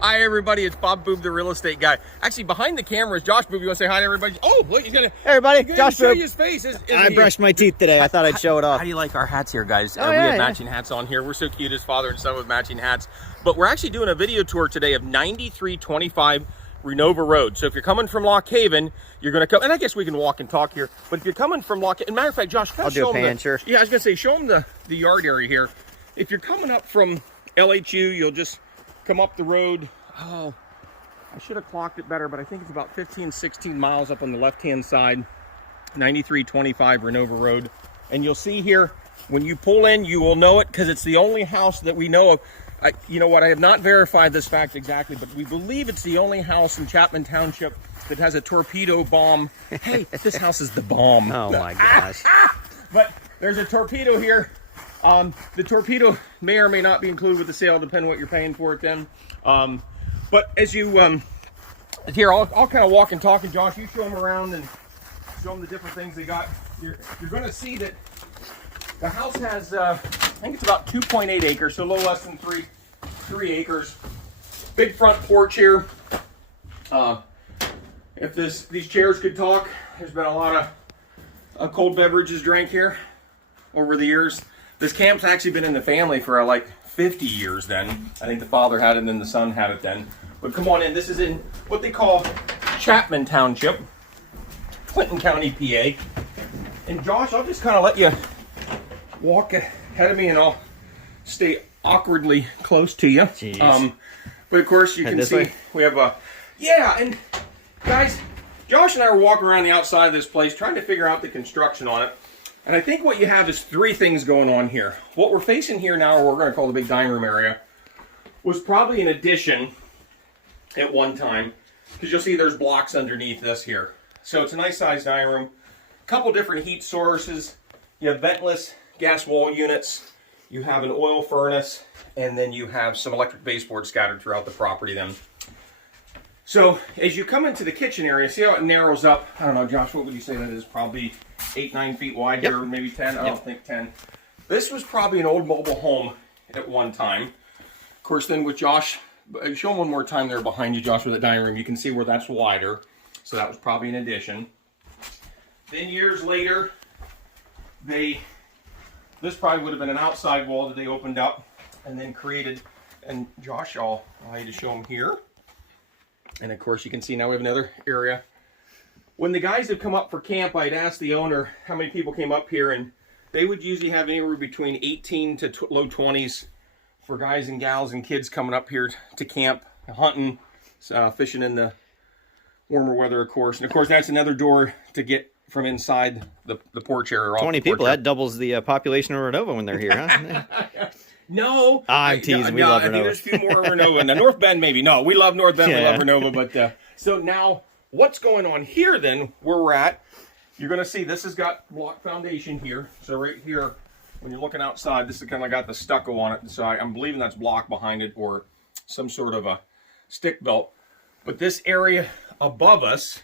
Hi everybody, it's Bob Boob, the real estate guy. Actually, behind the camera is Josh Boob. You want to say hi to everybody? Oh, look, he's gonna. Hey everybody, Josh show Boob. you his face. I brushed my teeth today. I thought I'd show it off. How do you like our hats here, guys? Oh, We yeah, have matching hats on here. We're so cute as father and son with matching hats. But we're actually doing a video tour today of 9325 Renovo Road. So if you're coming from Lock Haven, you're going to come, and I guess we can walk and talk here. But if you're coming from Lock Haven, matter of fact, Josh, I'll do a pan, sure. Yeah, I was going to say, show them the yard area here. If you're coming up from LHU, you'll just come up the road. Oh, I should have clocked it better, but I think it's about 15, 16 miles up on the left-hand side, 9325 Renovo Road. And you'll see here, when you pull in, you will know it because it's the only house that we know of. You know what, I have not verified this fact exactly, but we believe it's the only house in Chapman Township that has a torpedo bomb. Hey, this house is the bomb. Oh my gosh. But there's a torpedo here. The torpedo may or may not be included with the sale, depending on what you're paying for it then. But as you, here, I'll kind of walk and talk, and Josh, you show them around and show them the different things they got. You're going to see that the house has, I think it's about 2.8 acres, so a little less than 3 acres. Big front porch here. If these chairs could talk, there's been a lot of cold beverages drank here over the years. This camp's actually been in the family for like 50 years then. I think the father had it and then the son had it then. But come on in, this is in what they call Chapman Township, Clinton County, PA. And Josh, I'll just kind of let you walk ahead of me and I'll stay awkwardly close to you. Jeez. But of course you can see we have a, yeah, and guys, Josh and I were walking around the outside of this place trying to figure out the construction on it. And I think what you have is 3 things going on here. What we're facing here now, or we're going to call the big dining room area, was probably an addition at one time. Because you'll see there's blocks underneath this here. So it's a nice sized dining room. A couple different heat sources. You have ventless gas wall units. You have an oil furnace. And then you have some electric baseboards scattered throughout the property then. So as you come into the kitchen area, see how it narrows up? I don't know, Josh, what would you say that is? Probably 8-9 feet wide here, maybe 10. I don't think 10. This was probably an old mobile home at one time. Of course, then with Josh, show them one more time there behind you, Josh, with the dining room. You can see where that's wider. So that was probably an addition. Then years later, this probably would have been an outside wall that they opened up and then created. And Josh, I'll allow you to show them here. And of course, you can see now we have another area. When the guys have come up for camp, I'd asked the owner how many people came up here, and they would usually have anywhere between 18 to low 20s for guys and gals and kids coming up here to camp, hunting, fishing in the warmer weather, of course. And of course, that's another door to get from inside the porch area. 20 people, that doubles the population of Renovo when they're here, huh? No. I'm teasing. We love I think Renovo. there's a few more Renovo. Now, North Bend, maybe. No, we love North Bend. Yeah. We love Renovo. But so now, what's going on here then, where we're at, you're going to see this has got block foundation here. So right here, when you're looking outside, this has kind of got the stucco on it. So I'm believing that's block behind it or some sort of a stick belt. But this area above us,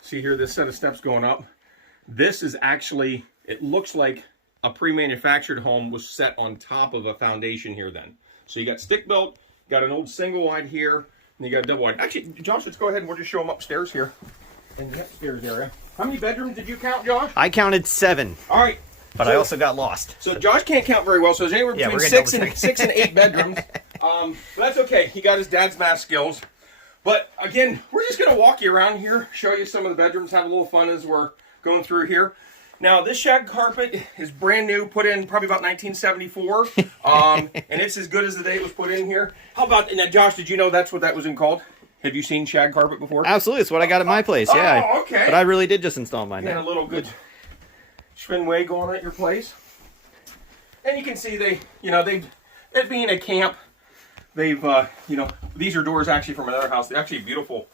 see here, this set of steps going up, this is actually, it looks like a pre-manufactured home was set on top of a foundation here then. So you got stick built, got an old single wide here, and you got a double wide. Actually, Josh, let's go ahead and we'll just show them upstairs here in the upstairs area. How many bedrooms did you count, Josh? I counted 7. All right. But I also got lost. So Josh can't count very well, so there's anywhere between 6 and 8 bedrooms. But that's okay. He got his dad's math skills. But again, we're just going to walk you around here, show you some of the bedrooms, have a little fun as we're going through here. Now, this shag carpet is brand new, put in probably about 1974, and it's as good as the day it was put in here. How about, now, Josh, did you know that's what that was called? Have you seen shag carpet before? Absolutely, it's what I got at my place, yeah. Oh, okay. But I really did just install mine. You had a little good Schwinway going on at your place. And you can see it being a camp, they've, these are doors actually from another house. They're actually beautiful,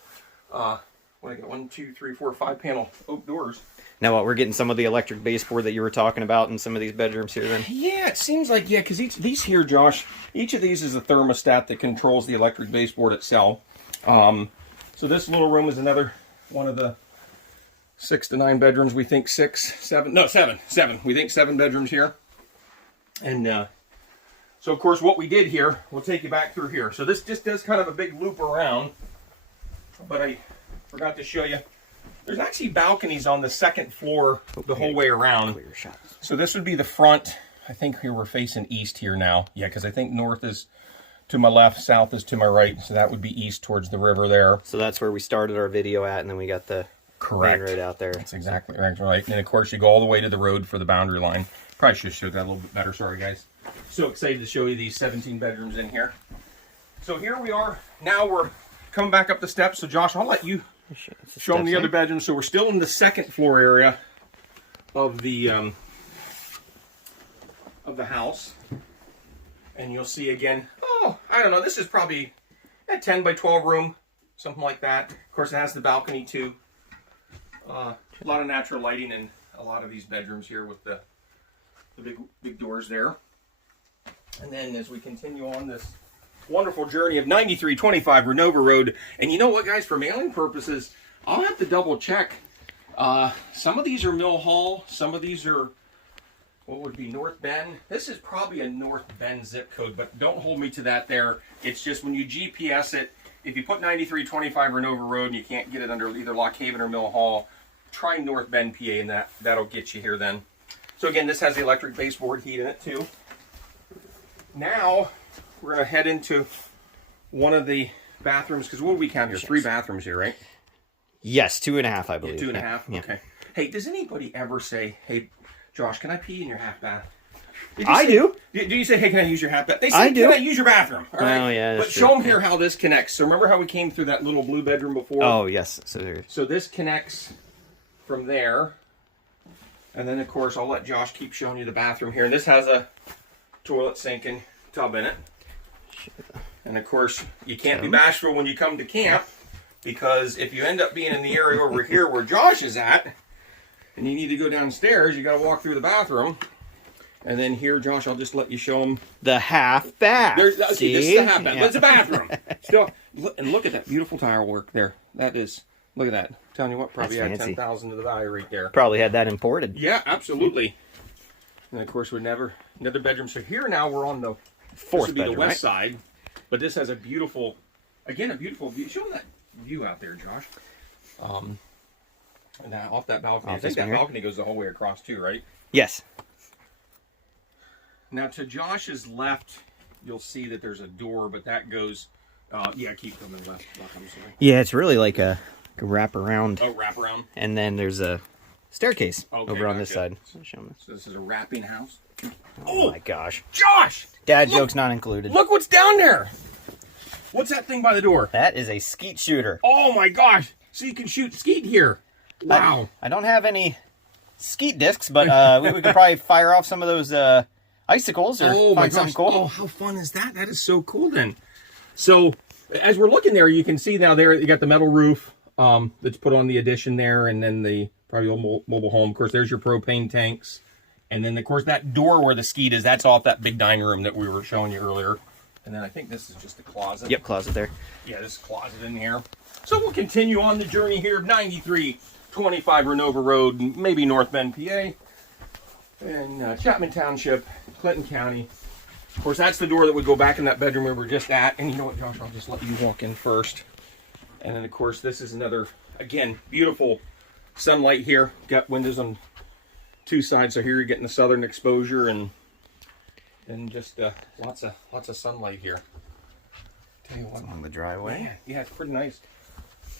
what I got, 1, 2, 3, 4, 5 panel oak doors. Now what, we're getting some of the electric baseboard that you were talking about in some of these bedrooms here then? Yeah, it seems like, yeah, because these here, Josh, each of these is a thermostat that controls the electric baseboard itself. So this little room is another one of the 6 to 9 bedrooms. We think 6, 7, no, 7. We think 7 bedrooms here. And So of course what we did here, we'll take you back through here. So this just does kind of a big loop around, but I forgot to show you. There's actually balconies on the second floor the whole way around. So this would be the front. I think here we're facing east here now. Yeah, because I think north is to my left, south is to my right. So that would be east towards the river there. So that's where we started our video at, and then we got the main road out there. That's exactly right. And of course you go all the way to the road for the boundary line. Probably should have showed that a little bit better. Sorry, guys. So excited to show you these 17 bedrooms in here. So here we are. Now we're coming back up the steps. So Josh, I'll let you show them the other bedrooms. So we're still in the second floor area of the house. And you'll see again, oh, I don't know, this is probably a 10 by 12 room, something like that. Of course, it has the balcony too. A lot of natural lighting in a lot of these bedrooms here with the big doors there. And then as we continue on this wonderful journey of 9325 Renovo Road, and you know what, guys, for mailing purposes, I'll have to double check. Some of these are Mill Hall, some of these are, what would be North Bend? This is probably a North Bend zip code, but don't hold me to that there. It's just when you GPS it, if you put 9325 Renovo Road and you can't get it under either Lock Haven or Mill Hall, try North Bend, PA, and that'll get you here then. So again, this has the electric baseboard heat in it too. Now, we're going to head into one of the bathrooms, because what do we count here? 3 bathrooms here, right? Yes, 2.5, I believe. Yeah, 2.5? Yeah. Okay. Hey, does anybody ever say, hey, Josh, can I pee in your half bath? I do. Do you say, hey, can I use your half bath? They say, I do. Can I use your bathroom? All right. Oh, yeah. But show them here how this connects. So remember how we came through that little blue bedroom before? Oh, yes. So this connects from there. And then, of course, I'll let Josh keep showing you the bathroom here. And this has a toilet, sink, and tub in it. And, of course, you can't be bashful when you come to camp, because if you end up being in the area over here where Josh is at, and you need to go downstairs, you got to walk through the bathroom. And then here, Josh, I'll just let you show them the half bath. See, this is the half bath. Yeah. But it's a bathroom. Still, and look at that beautiful tile work there. That is, look at that. I'm telling you what, probably had 10,000 to the value right there. Probably had that imported. Yeah, absolutely. And of course, another bedroom. So here now we're on the fourth bedroom, the west side, but this has a beautiful, again, a beautiful view. Show them that view out there, Josh. And off that balcony. I think that balcony goes the whole way across too, right? Yes. Now to Josh's left, you'll see that there's a door, but that goes, yeah, keep coming left. I'm sorry. Yeah, it's really like a wraparound. Oh, wraparound. And then there's a staircase over on this side. So this is a wrapping house. Oh my gosh. Josh! Dad joke's not included. Look what's down there! What's that thing by the door? That is a skeet shooter. Oh my gosh! So you can shoot skeet here. Wow. I don't have any skeet discs, but we could probably fire off some of those icicles or find something cool. Oh, how fun is that? That is so cool then. So as we're looking there, you can see now there you got the metal roof that's put on the addition there, and then the probably old mobile home. Of course, there's your propane tanks. And then, of course, that door where the skeet is, that's off that big dining room that we were showing you earlier. And then I think this is just a closet. Yep, closet there. Yeah, this closet in here. So we'll continue on the journey here of 9325 Renovo Road, maybe North Bend, PA, and Chapman Township, Clinton County. Of course, that's the door that would go back in that bedroom we were just at. And you know what, Josh, I'll just let you walk in first. And then, of course, this is another, again, beautiful sunlight here. Got windows on 2 sides, so here you're getting the southern exposure and just lots of sunlight here. Tell you what, along the driveway. Yeah, it's pretty nice.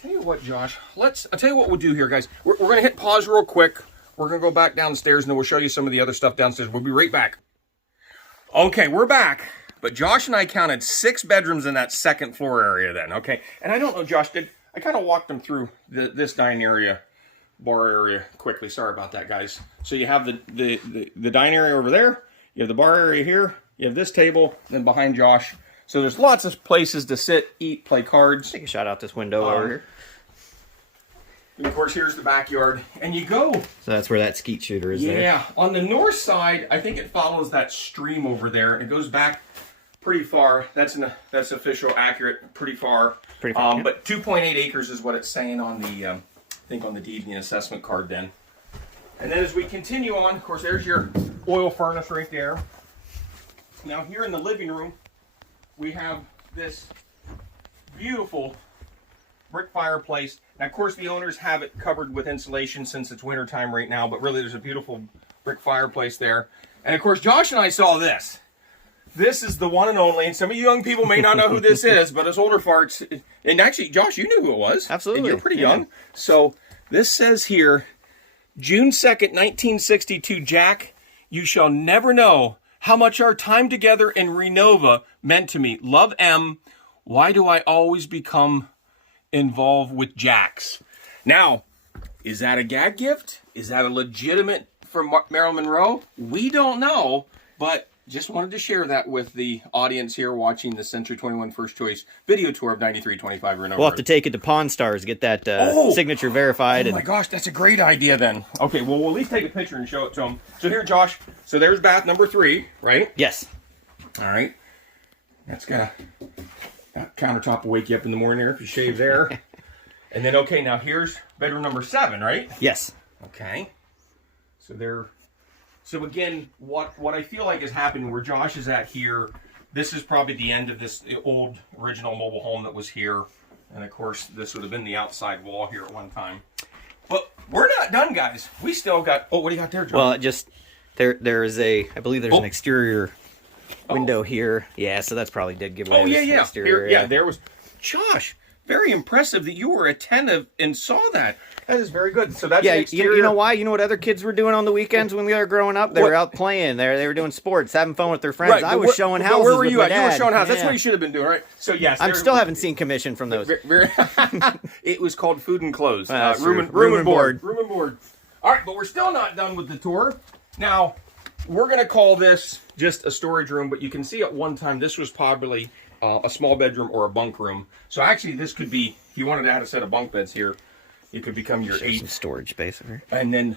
Tell you what, Josh, I'll tell you what we'll do here, guys. We're gonna hit pause real quick. We're gonna go back downstairs and then we'll show you some of the other stuff downstairs. We'll be right back. Okay, we're back. But Josh and I counted 6 bedrooms in that second floor area then, okay? And I don't know, Josh, I kind of walked them through this dining area, bar area quickly. Sorry about that, guys. So you have the dining area over there, you have the bar area here, you have this table, then behind Josh. So there's lots of places to sit, eat, play cards. Take a shot out this window over here. And of course, here's the backyard. And you go. So that's where that skeet shooter is there. Yeah. On the north side, I think it follows that stream over there. It goes back pretty far. That's official, accurate, pretty far. Pretty far, yeah. But 2.8 acres is what it's saying on the, I think on the deed and the assessment card then. And then as we continue on, of course, there's your oil furnace right there. Now here in the living room, we have this beautiful brick fireplace. Now, of course, the owners have it covered with insulation since it's winter time right now, but really there's a beautiful brick fireplace there. And of course, Josh and I saw this. This is the one and only, and some of you young people may not know who this is, but us older farts, and actually, Josh, you knew who it was. Absolutely. And you're pretty young. So this says here, June 2nd, 1962, Jack, you shall never know how much our time together in Renovo meant to me. Love, M. Why do I always become involved with Jacks? Now, is that a gag gift? Is that a legitimate from Marilyn Monroe? We don't know, but just wanted to share that with the audience here watching the Century 21 First Choice video tour of 9325 Renovo. We'll have to take it to Pawn Stars, get that signature verified. Oh my gosh, that's a great idea then. Okay, well, we'll at least take a picture and show it to them. So here, Josh, so there's bath number 3, right? Yes. All right. That's that countertop will wake you up in the morning there if you shave there. And then, okay, now here's bedroom number 7, right? Yes. Okay. So again, what I feel like has happened where Josh is at here, this is probably the end of this old original mobile home that was here. And of course, this would have been the outside wall here at one time. But we're not done, guys. We still got, oh, what do you got there, Josh? Well, just, there is I believe there's an exterior window here. Yeah, so that's probably did give away the exterior. Here, there was, Josh, very impressive that you were attentive and saw that. That is very good. So that's you know why? You know what other kids were doing on the weekends when we were growing up? They were out playing. They were doing sports, having fun with their friends. Right, I was showing houses. Where were you with at? my dad. You were showing houses. Yeah. That's what you should have been doing, right? So yes, I still haven't seen commission from those. It was called Food and Clothes. Room and board. Room and board. All right, but we're still not done with the tour. Now, we're going to call this just a storage room, but you can see at one time this was probably a small bedroom or a bunk room. So actually, this could be, if you wanted to add a set of bunk beds here, it could become your 8 storage space over. And then,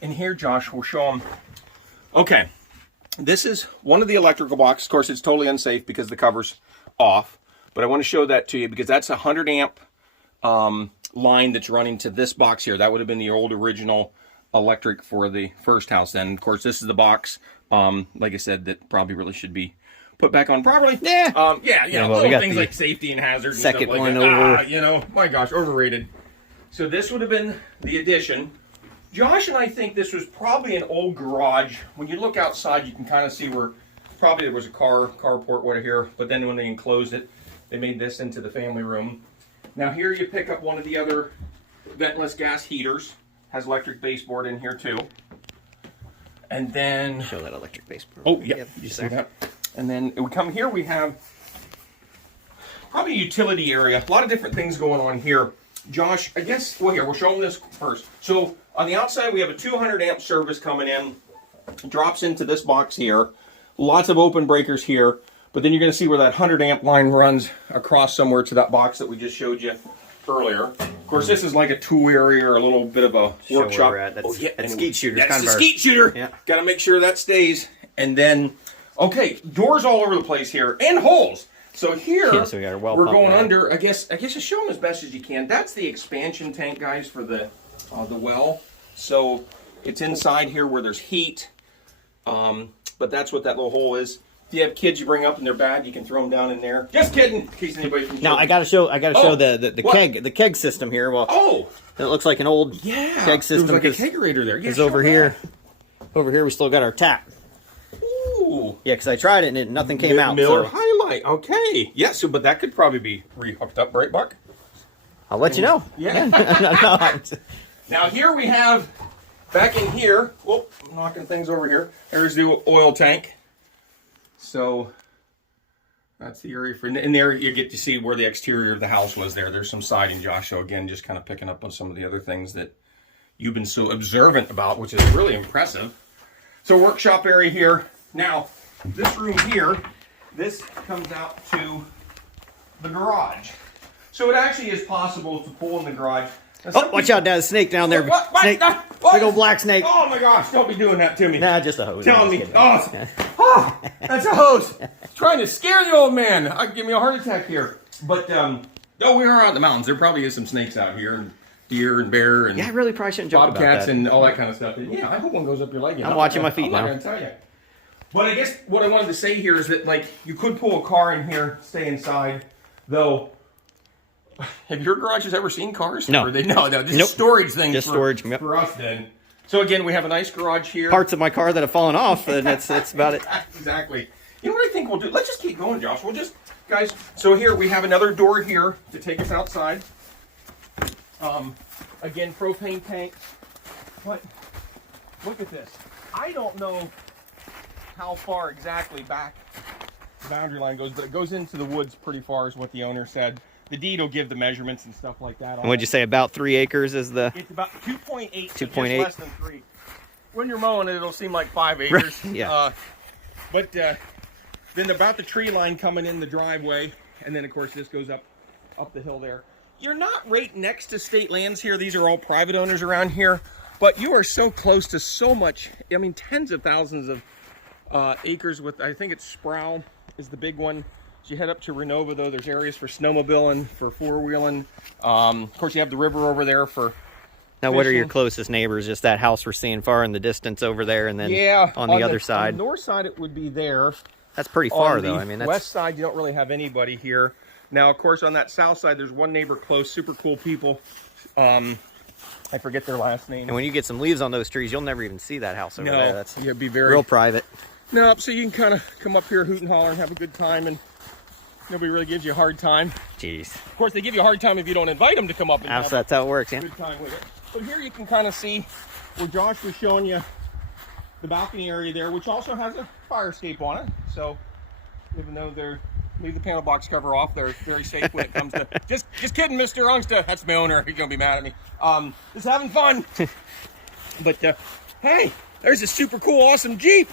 and here, Josh, we'll show them. Okay, this is one of the electrical boxes. Of course, it's totally unsafe because the cover's off. But I want to show that to you because that's a 100 amp line that's running to this box here. That would have been the old original electric for the first house. Then, of course, this is the box, like I said, that probably really should be put back on properly. Yeah. Little things like safety and hazards. Second and stuff like one that. over. My gosh, overrated. So this would have been the addition. Josh and I think this was probably an old garage. When you look outside, you can kind of see where probably there was a carport right here. But then when they enclosed it, they made this into the family room. Now here you pick up one of the other ventless gas heaters. Has electric baseboard in here too. And then show that electric baseboard. Oh yeah, you see that? And then we come here. We have probably a utility area. A lot of different things going on here. Josh, I guess, well, here, we'll show them this first. So, on the outside, we have a 200 amp service coming in. It drops into this box here. Lots of open breakers here. But then you're going to see where that 100 amp line runs across somewhere to that box that we just showed you earlier. Of course, this is like a tool area or a little bit of a workshop. That's skeet shooter. That's the skeet shooter. Yeah. Got to make sure that stays. And then, okay, doors all over the place here. And holes. So here, we're going under, I guess just show them as best as you can. That's the expansion tank, guys, for the well. So it's inside here where there's heat. But that's what that little hole is. If you have kids you bring up and they're bad, you can throw them down in there. Just kidding, in case anybody from Now I gotta show the keg system here. Well, it looks like an old keg system. There's like a kegerator there. Because over here we still got our tap. Ooh. Yeah, because I tried it and nothing came out. Miller Highlight. Okay. Yeah, but that could probably be re-hooked up, right, Buck? I'll let you know. Yeah. Now here we have, back in here, whoop, I'm knocking things over here. There's the oil tank. So that's the area for, and there you get to see where the exterior of the house was there. There's some siding, Josh. So again, just kind of picking up on some of the other things that you've been so observant about, which is really impressive. So workshop area here. Now, this room here, this comes out to the garage. So it actually is possible to pull in the garage. Oh, watch out, Dad, snake down there. Snake. Big old black snake. Oh my gosh, don't be doing that to me. Nah, just a hose. Telling me. Oh, that's a hose. Trying to scare the old man. Give me a heart attack here. But, no, we are out in the mountains. There probably is some snakes out here. And deer and bear and I really probably shouldn't joke about bobcats that. and all that kind of stuff. And, yeah, I hope one goes up your leg. I'm watching my feet now. I'm not going to tell you. But I guess what I wanted to say here is that, like, you could pull a car in here, stay inside, though. Have your garages ever seen cars? No. No, this is storage things. Just storage for us then. So again, we have a nice garage here. Parts of my car that have fallen off, and that's about it. Exactly. You know what I think we'll do? Let's just keep going, Josh. We'll just, guys, so here we have another door here to take us outside. Again, propane tank. But look at this. I don't know how far exactly back the boundary line goes, but it goes into the woods pretty far is what the owner said. The deed will give the measurements and stuff like that. And what'd you say, about 3 acres is the... It's about 2.8. 2.8. Less than 3. When you're mowing it, it'll seem like 5 acres. Yeah. But then about the tree line coming in the driveway, and then of course this goes up the hill there. You're not right next to state lands here. These are all private owners around here, but you are so close to so much. I mean, tens of thousands of acres with, I think it's Sproul is the big one. As you head up to Renovo, though, there's areas for snowmobiling, for four-wheeling. Of course, you have the river over there for Now, what are your closest neighbors? Just that house we're seeing far in the distance over there, and then on the other side? On the north side, it would be there. That's pretty far, though. I mean, that's... west side, you don't really have anybody here. Now, of course, on that south side, there's one neighbor close, super cool people. I forget their last name. And when you get some leaves on those trees, you'll never even see that house over there. That's it'd be very real private. No, so you can kind of come up here, hoot and holler, and have a good time, and nobody really gives you a hard time. Jeez. Of course, they give you a hard time if you don't invite them to come up and have that's how it works, yeah. a good time with it. But here you can kind of see where Josh was showing you the balcony area there, which also has a fire escape on it. So even though they're leave the panel box cover off, they're very safe when it comes to just kidding, Mr. Ungsta. That's my owner. He's gonna be mad at me. Just having fun. But hey, there's a super cool, awesome Jeep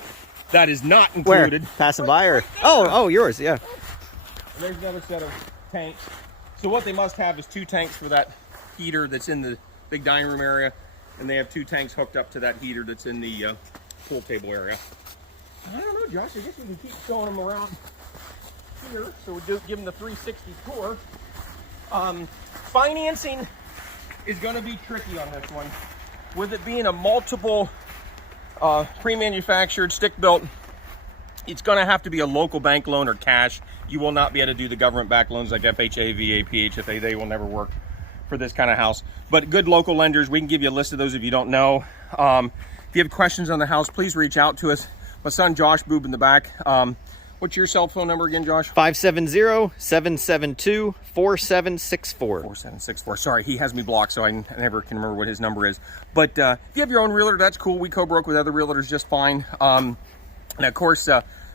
that is not included. Where? Passing by, or oh, yours, yeah. And there's another set of tanks. So what they must have is 2 tanks for that heater that's in the big dining room area, and they have 2 tanks hooked up to that heater that's in the pool table area. I don't know, Josh. I guess we can keep showing them around here. So we'll just give them the 360 tour. Financing is going to be tricky on this one, with it being a multiple pre-manufactured stick-built. It's going to have to be a local bank loan or cash. You will not be able to do the government-backed loans like FHA, VA, PHFA. They will never work for this kind of house. But good local lenders, we can give you a list of those if you don't know. If you have questions on the house, please reach out to us. My son Josh Boob in the back. What's your cell phone number again, Josh? 570-772-4764. 4764. Sorry, he has me blocked, so I never can remember what his number is. But if you have your own realtor, that's cool. We co-broke with other realtors just fine. And of course,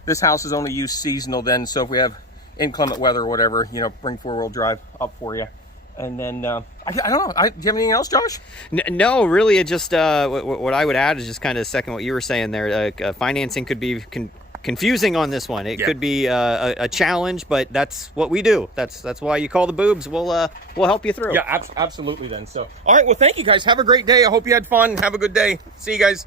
this house is only used seasonal then, so if we have inclement weather or whatever, you know, bring 4-wheel drive up for you. And then, I don't know, do you have anything else, Josh? No, really, it just, what I would add is just kind of second what you were saying there. Financing could be confusing on this one. It could be a challenge, but that's what we do. That's why you call the Boobs. We'll help you through. Yeah, absolutely then. So, all right, well, thank you guys. Have a great day. I hope you had fun. Have a good day. See you guys.